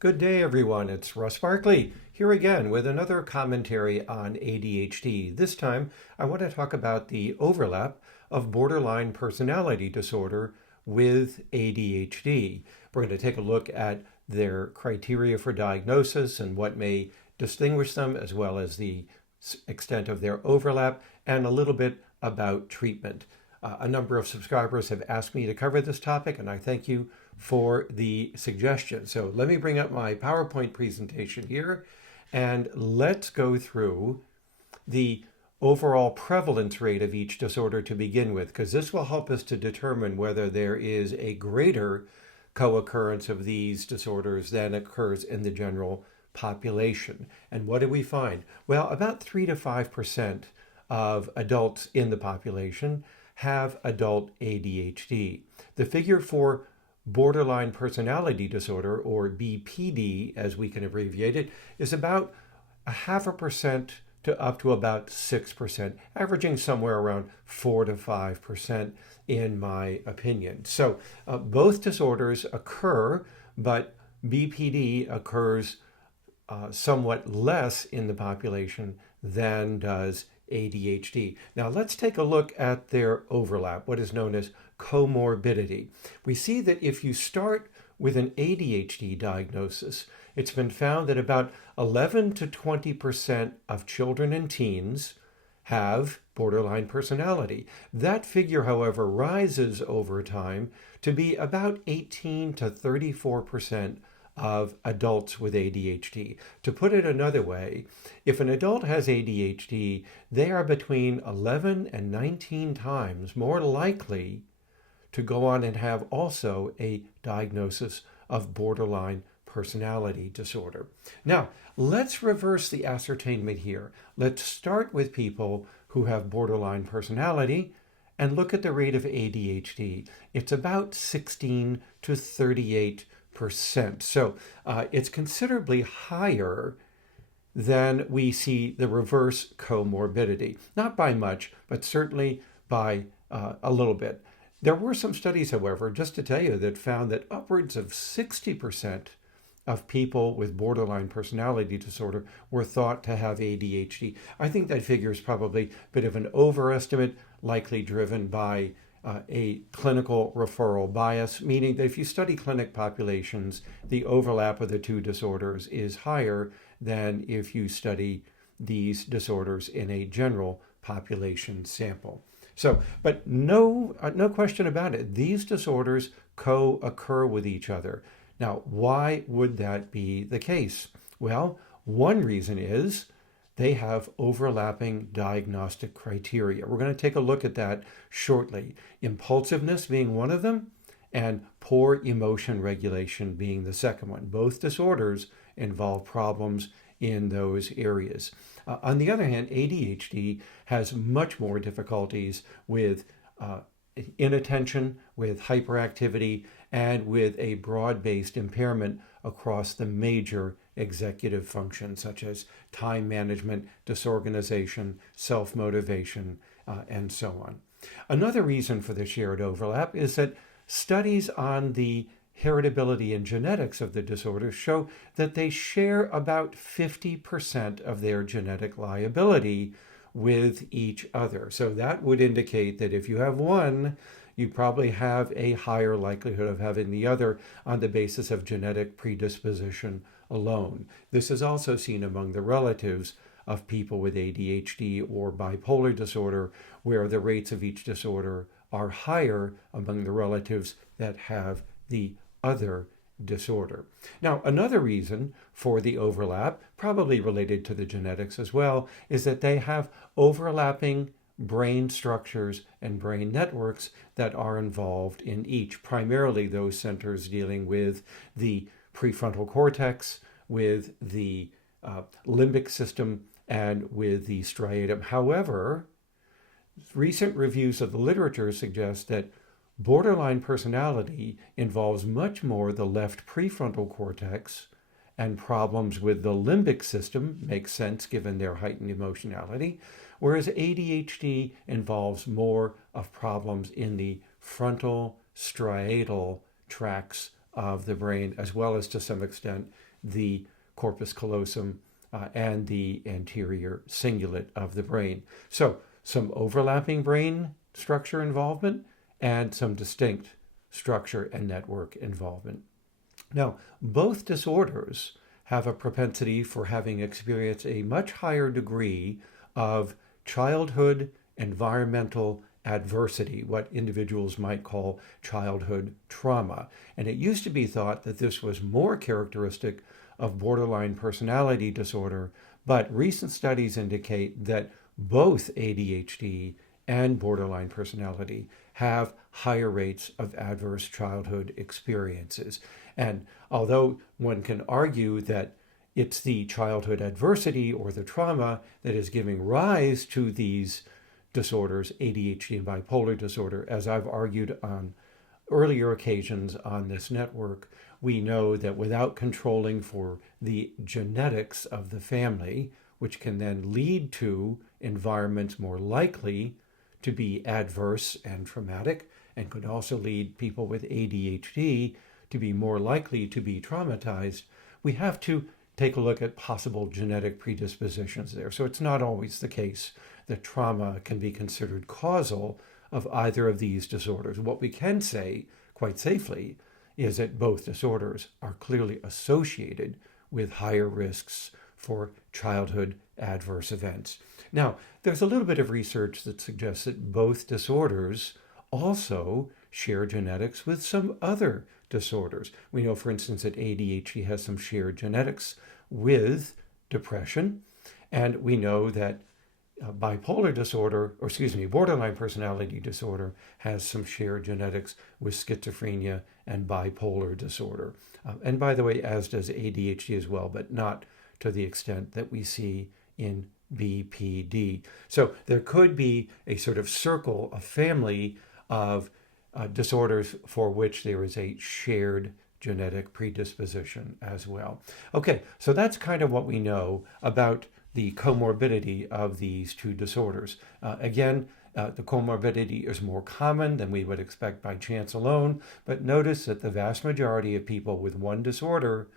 Good day, everyone. It's Russ Barkley here again with another commentary on ADHD. This time, I want to talk about the overlap of borderline personality disorder with ADHD. We're going to take a look at their criteria for diagnosis and what may distinguish them, as well as the extent of their overlap, and a little bit about treatment. A number of subscribers have asked me to cover this topic, and I thank you for the suggestion. So let me bring up my PowerPoint presentation here, and let's go through the overall prevalence rate of each disorder to begin with, because this will help us to determine whether there is a greater co-occurrence of these disorders than occurs in the general population. And what do we find? Well, about 3 to 5% of adults in the population have adult ADHD. The figure for borderline personality disorder, or BPD as we can abbreviate it, is about 0.5% to up to about 6%, averaging somewhere around 4 to 5% in my opinion. So both disorders occur, but BPD occurs somewhat less in the population than does ADHD. Now let's take a look at their overlap, what is known as comorbidity. We see that if you start with an ADHD diagnosis, it's been found that about 11 to 20% of children and teens have borderline personality. That figure, however, rises over time to be about 18 to 34% of adults with ADHD. To put it another way, if an adult has ADHD, they are between 11 and 19 times more likely to go on and have also a diagnosis of borderline personality disorder. Now, let's reverse the ascertainment here. Let's start with people who have borderline personality and look at the rate of ADHD. It's about 16 to 38%. So it's considerably higher than we see the reverse comorbidity. Not by much, but certainly by a little bit. There were some studies, however, just to tell you, that found that upwards of 60% of people with borderline personality disorder were thought to have ADHD. I think that figure is probably a bit of an overestimate, likely driven by a clinical referral bias, meaning that if you study clinic populations, the overlap of the two disorders is higher than if you study these disorders in a general population sample. So, but no question about it, these disorders co-occur with each other. Now, why would that be the case? Well, one reason is they have overlapping diagnostic criteria. We're going to take a look at that shortly. Impulsiveness being one of them, and poor emotion regulation being the second one. Both disorders involve problems in those areas. On the other hand, ADHD has much more difficulties with inattention, with hyperactivity, and with a broad-based impairment across the major executive functions such as time management, disorganization, self-motivation, and so on. Another reason for the shared overlap is that studies on the heritability and genetics of the disorders show that they share about 50% of their genetic liability with each other. So that would indicate that if you have one, you probably have a higher likelihood of having the other on the basis of genetic predisposition alone. This is also seen among the relatives of people with ADHD or bipolar disorder, where the rates of each disorder are higher among the relatives that have the other disorder. Now, another reason for the overlap, probably related to the genetics as well, is that they have overlapping brain structures and brain networks that are involved in each, primarily those centers dealing with the prefrontal cortex, with the limbic system, and with the striatum. However, recent reviews of the literature suggest that borderline personality involves much more the left prefrontal cortex, and problems with the limbic system makes sense given their heightened emotionality, whereas ADHD involves more of problems in the frontal striatal tracts of the brain, as well as to some extent the corpus callosum and the anterior cingulate of the brain. So some overlapping brain structure involvement and some distinct structure and network involvement. Now, both disorders have a propensity for having experienced a much higher degree of childhood environmental adversity, what individuals might call childhood trauma. And it used to be thought that this was more characteristic of borderline personality disorder, but recent studies indicate that both ADHD and borderline personality have higher rates of adverse childhood experiences. And although one can argue that it's the childhood adversity or the trauma that is giving rise to these disorders, ADHD and bipolar disorder, as I've argued on earlier occasions on this network, we know that without controlling for the genetics of the family, which can then lead to environments more likely to be adverse and traumatic, and could also lead people with ADHD to be more likely to be traumatized, we have to take a look at possible genetic predispositions there. So it's not always the case that trauma can be considered causal of either of these disorders. What we can say quite safely is that both disorders are clearly associated with higher risks for childhood adverse events. Now, there's a little bit of research that suggests that both disorders also share genetics with some other disorders. We know, for instance, that ADHD has some shared genetics with depression, and we know that borderline personality disorder has some shared genetics with schizophrenia and bipolar disorder. And by the way, as does ADHD as well, but not to the extent that we see in BPD. So there could be a sort of circle, a family of disorders for which there is a shared genetic predisposition as well. Okay, so that's kind of what we know about the comorbidity of these two disorders. The comorbidity is more common than we would expect by chance alone, but notice that the vast majority of people with one disorder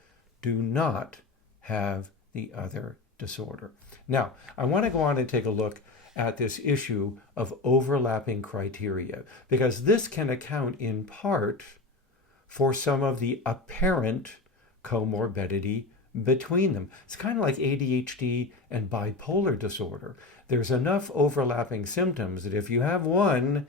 do not have the other disorder. Now, I want to go on and take a look at this issue of overlapping criteria, because this can account in part for some of the apparent comorbidity between them. It's kind of like ADHD and bipolar disorder. There's enough overlapping symptoms that if you have one,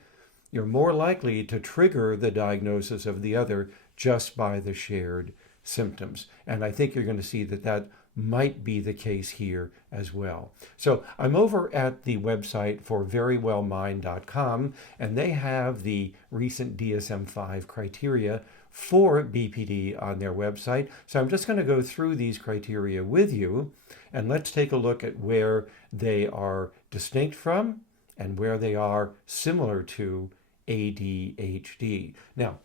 you're more likely to trigger the diagnosis of the other just by the shared symptoms. And I think you're going to see that that might be the case here as well. So I'm over at the website for verywellmind.com, and they have the recent DSM-5 criteria for BPD on their website. So I'm just going to go through these criteria with you, and let's take a look at where they are distinct from and where they are similar to ADHD. Now,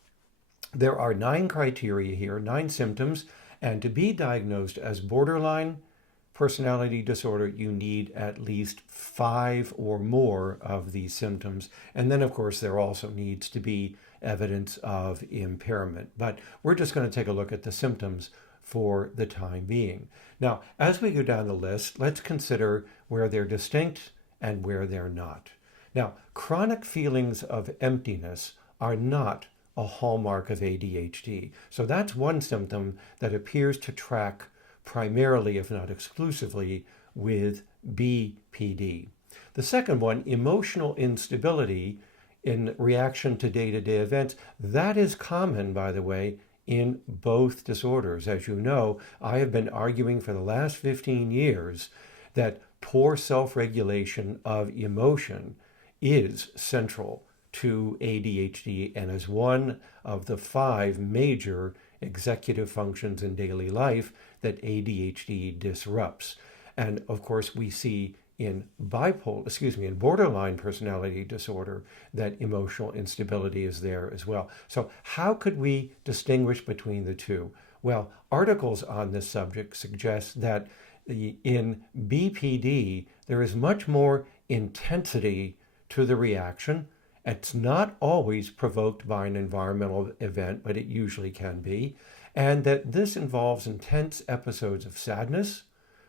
there are 9 criteria here, 9 symptoms, and to be diagnosed as borderline personality disorder, you need at least 5 or more of these symptoms. And then, of course, there also needs to be evidence of impairment. But we're just going to take a look at the symptoms for the time being. Now, as we go down the list, let's consider where they're distinct and where they're not. Now, chronic feelings of emptiness are not a hallmark of ADHD. So that's one symptom that appears to track primarily, if not exclusively, with BPD. The second one, emotional instability in reaction to day-to-day events, that is common, by the way, in both disorders. As you know, I have been arguing for the last 15 years that poor self-regulation of emotion is central to ADHD and is one of the 5 major executive functions in daily life that ADHD disrupts. And of course, we see in borderline personality disorder that emotional instability is there as well. So how could we distinguish between the two? Well, articles on this subject suggest that in BPD, there is much more intensity to the reaction. It's not always provoked by an environmental event, but it usually can be. and that this involves intense episodes of sadness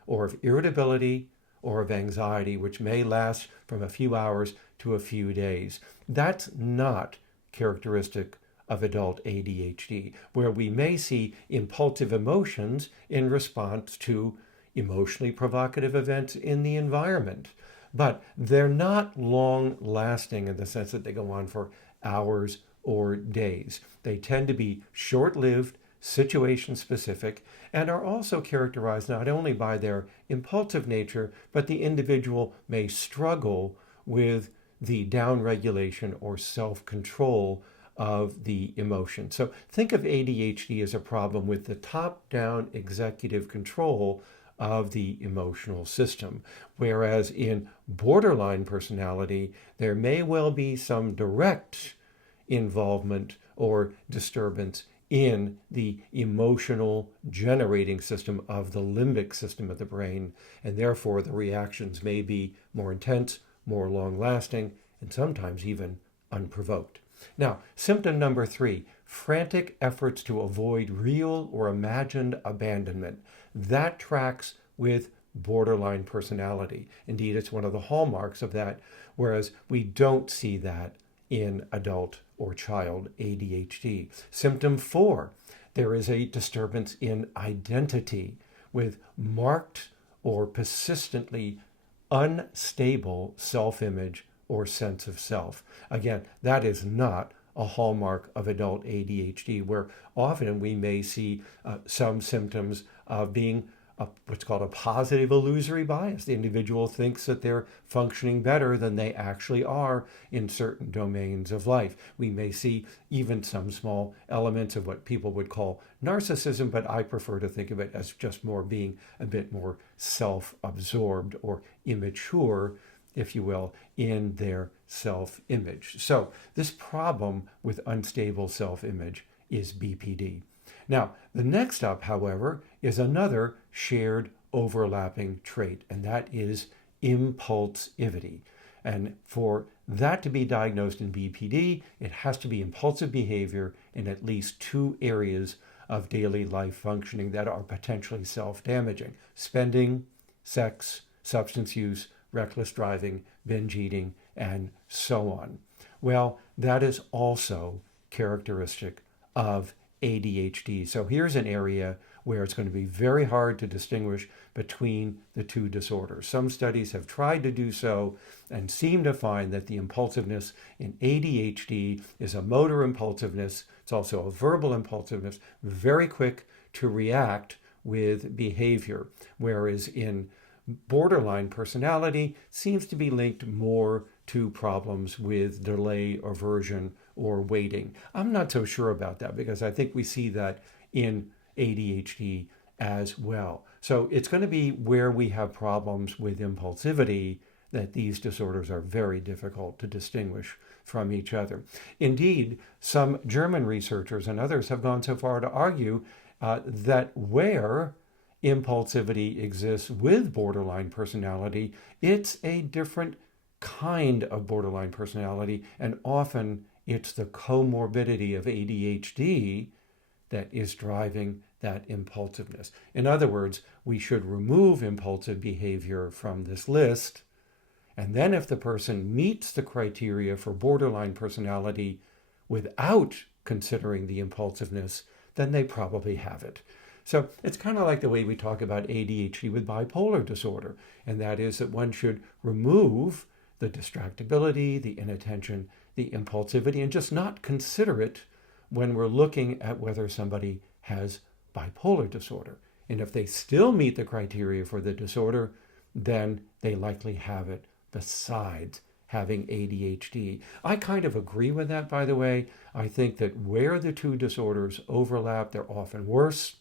or of irritability or of anxiety, which may last from a few hours to a few days. That's not characteristic of adult ADHD, where we may see impulsive emotions in response to emotionally provocative events in the environment. But they're not long lasting in the sense that they go on for hours or days. They tend to be short lived, situation specific, and are also characterized not only by their impulsive nature, but the individual may struggle with the downregulation or self control of the emotion. So think of ADHD as a problem with the top down executive control of the emotional system. Whereas in borderline personality, there may well be some direct involvement or disturbance in the emotional generating system of the limbic system of the brain, and therefore the reactions may be more intense, more long lasting, and sometimes even unprovoked. Now, symptom number 3, frantic efforts to avoid real or imagined abandonment. That tracks with borderline personality. Indeed, it's one of the hallmarks of that, whereas we don't see that in adult or child ADHD. Symptom 4, there is a disturbance in identity with marked or persistently unstable self-image or sense of self. Again, that is not a hallmark of adult ADHD, where often we may see some symptoms of being what's called a positive illusory bias. The individual thinks that they're functioning better than they actually are in certain domains of life. We may see even some small elements of what people would call narcissism, but I prefer to think of it as just more being a bit more self-absorbed or immature, if you will, in their self-image. So this problem with unstable self-image is BPD. Now, the next up, however, is another shared overlapping trait, and that is impulsivity. And for that to be diagnosed in BPD, it has to be impulsive behavior in at least 2 areas of daily life functioning that are potentially self-damaging: spending, sex, substance use, reckless driving, binge eating, and so on. Well, that is also characteristic of ADHD. So here's an area where it's going to be very hard to distinguish between the 2 disorders. Some studies have tried to do so and seem to find that the impulsiveness in ADHD is a motor impulsiveness. It's also a verbal impulsiveness, very quick to react with behavior, whereas in borderline personality seems to be linked more to problems with delay, aversion, or waiting. I'm not so sure about that because I think we see that in ADHD as well. So it's going to be where we have problems with impulsivity that these disorders are very difficult to distinguish from each other. Indeed, some German researchers and others have gone so far to argue that where impulsivity exists with borderline personality, it's a different kind of borderline personality, and often it's the comorbidity of ADHD that is driving that impulsiveness. In other words, we should remove impulsive behavior from this list, and then if the person meets the criteria for borderline personality without considering the impulsiveness, then they probably have it. So it's kind of like the way we talk about ADHD with bipolar disorder, and that is that one should remove the distractibility, the inattention, the impulsivity, and just not consider it when we're looking at whether somebody has bipolar disorder. And if they still meet the criteria for the disorder, then they likely have it besides having ADHD. I kind of agree with that, by the way. I think that where the 2 disorders overlap, they're often worse.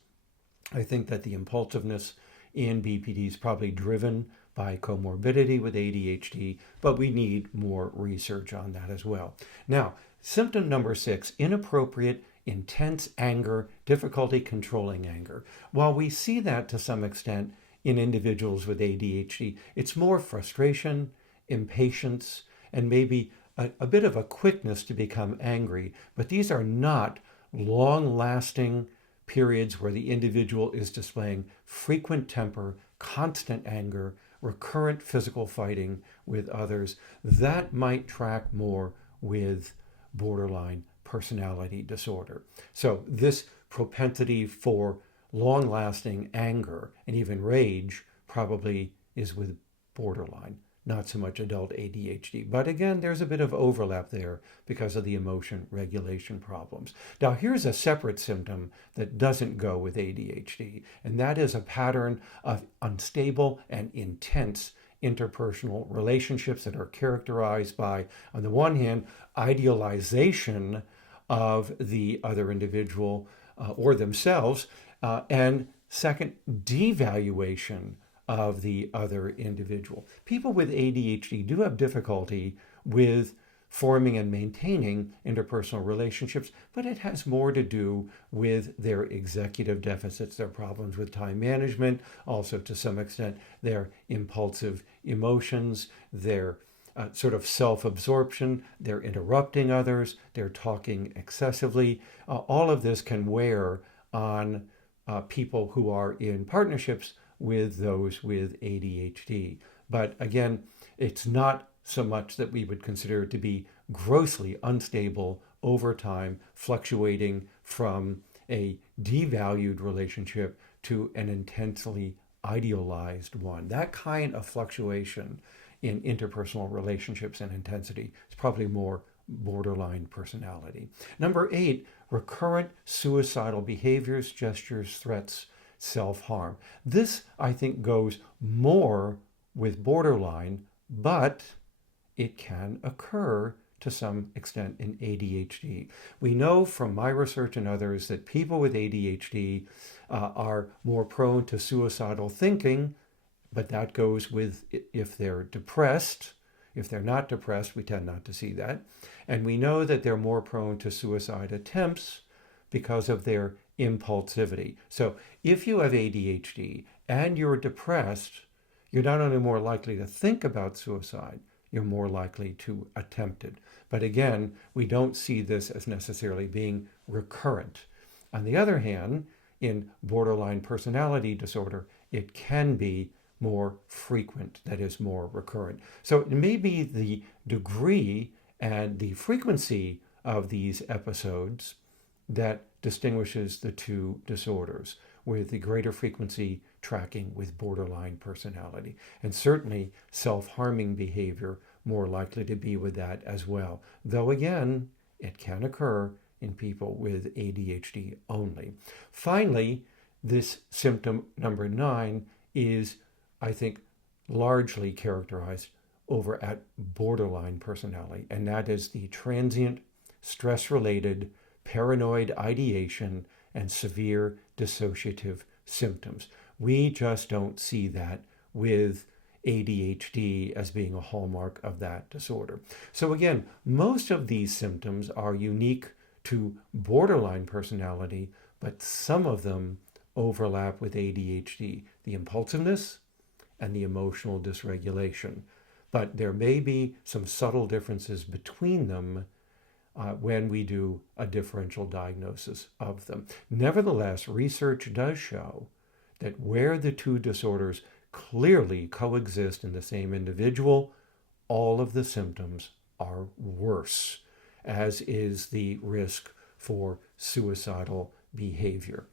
I think that the impulsiveness in BPD is probably driven by comorbidity with ADHD, but we need more research on that as well. Now, symptom number 6, inappropriate, intense anger, difficulty controlling anger. While we see that to some extent in individuals with ADHD, it's more frustration, impatience, and maybe a bit of a quickness to become angry. But these are not long-lasting, periods where the individual is displaying frequent temper, constant anger, recurrent physical fighting with others, that might track more with borderline personality disorder. So this propensity for long-lasting anger and even rage probably is with borderline, not so much adult ADHD. But again, there's a bit of overlap there because of the emotion regulation problems. Now, here's a separate symptom that doesn't go with ADHD, and that is a pattern of unstable and intense interpersonal relationships that are characterized by, on the one hand, idealization of the other individual or themselves, and second, devaluation of the other individual. People with ADHD do have difficulty with forming and maintaining interpersonal relationships, but it has more to do with their executive deficits, their problems with time management, also to some extent their impulsive emotions, their sort of self-absorption, they're interrupting others, they're talking excessively. All of this can wear on people who are in partnerships with those with ADHD. But again, it's not so much that we would consider it to be grossly unstable over time, fluctuating from a devalued relationship to an intensely idealized one. That kind of fluctuation in interpersonal relationships and intensity is probably more borderline personality. Number 8, recurrent suicidal behaviors, gestures, threats, self-harm. This, I think, goes more with borderline, but it can occur to some extent in ADHD. We know from my research and others that people with ADHD are more prone to suicidal thinking, but that goes with if they're depressed. If they're not depressed, we tend not to see that. And we know that they're more prone to suicide attempts because of their impulsivity. So if you have ADHD and you're depressed, you're not only more likely to think about suicide, you're more likely to attempt it. But again, we don't see this as necessarily being recurrent. On the other hand, in borderline personality disorder, it can be more frequent, that is, more recurrent. So it may be the degree and the frequency of these episodes that distinguishes the two disorders, with the greater frequency tracking with borderline personality. And certainly self-harming behavior more likely to be with that as well. Though again, it can occur in people with ADHD only. Finally, this symptom number 9 is, I think, largely characterized over at borderline personality, and that is the transient, stress-related, paranoid ideation and severe dissociative symptoms. We just don't see that with ADHD as being a hallmark of that disorder. So again, most of these symptoms are unique to borderline personality, but some of them overlap with ADHD, the impulsiveness and the emotional dysregulation. But there may be some subtle differences between them when we do a differential diagnosis of them. Nevertheless, research does show that where the two disorders clearly coexist in the same individual, all of the symptoms are worse, as is the risk for suicidal behavior.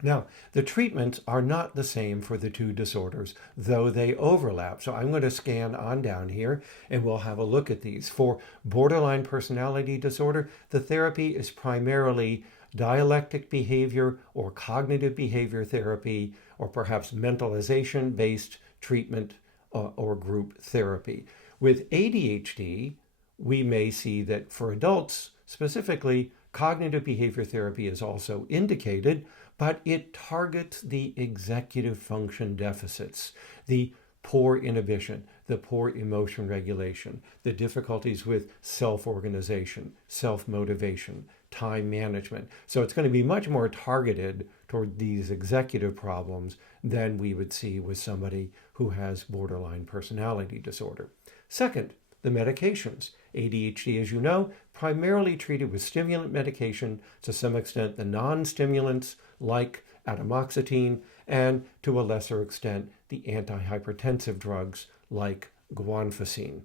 Now, the treatments are not the same for the two disorders, though they overlap. So I'm going to scan on down here and we'll have a look at these. For borderline personality disorder, the therapy is primarily dialectic behavior or cognitive behavior therapy, or perhaps mentalization-based treatment or group therapy. With ADHD, we may see that for adults specifically, cognitive behavior therapy is also indicated, but it targets the executive function deficits, the poor inhibition, the poor emotion regulation, the difficulties with self-organization, self-motivation, time management. So it's going to be much more targeted toward these executive problems than we would see with somebody who has borderline personality disorder. Second, the medications. ADHD, as you know, primarily treated with stimulant medication, to some extent the non-stimulants like atomoxetine, and to a lesser extent the antihypertensive drugs like guanfacine.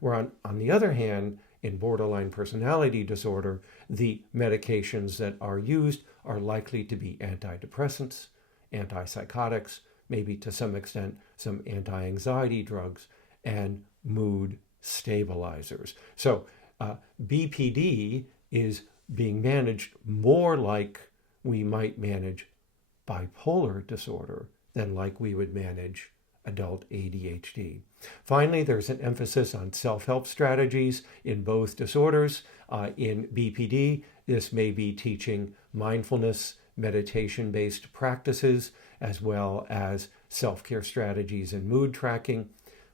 Where on the other hand, in borderline personality disorder, the medications that are used are likely to be antidepressants, antipsychotics, maybe to some extent some anti-anxiety drugs, and mood stabilizers. So BPD is being managed more like we might manage bipolar disorder than like we would manage adult ADHD. Finally, there's an emphasis on self-help strategies in both disorders. In BPD, this may be teaching mindfulness, meditation-based practices, as well as self-care strategies and mood tracking.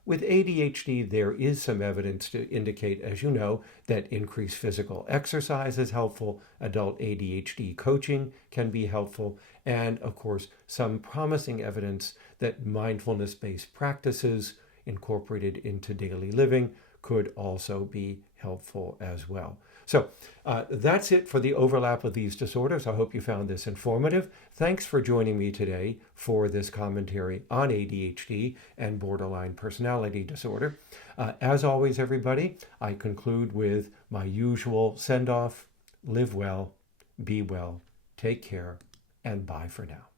With ADHD, there is some evidence to indicate, as you know, that increased physical exercise is helpful. Adult ADHD coaching can be helpful. And of course, some promising evidence that mindfulness-based practices incorporated into daily living could also be helpful as well. So that's it for the overlap of these disorders. I hope you found this informative. Thanks for joining me today for this commentary on ADHD and borderline personality disorder. As always, everybody, I conclude with my usual send-off. Live well, be well, take care, and bye for now.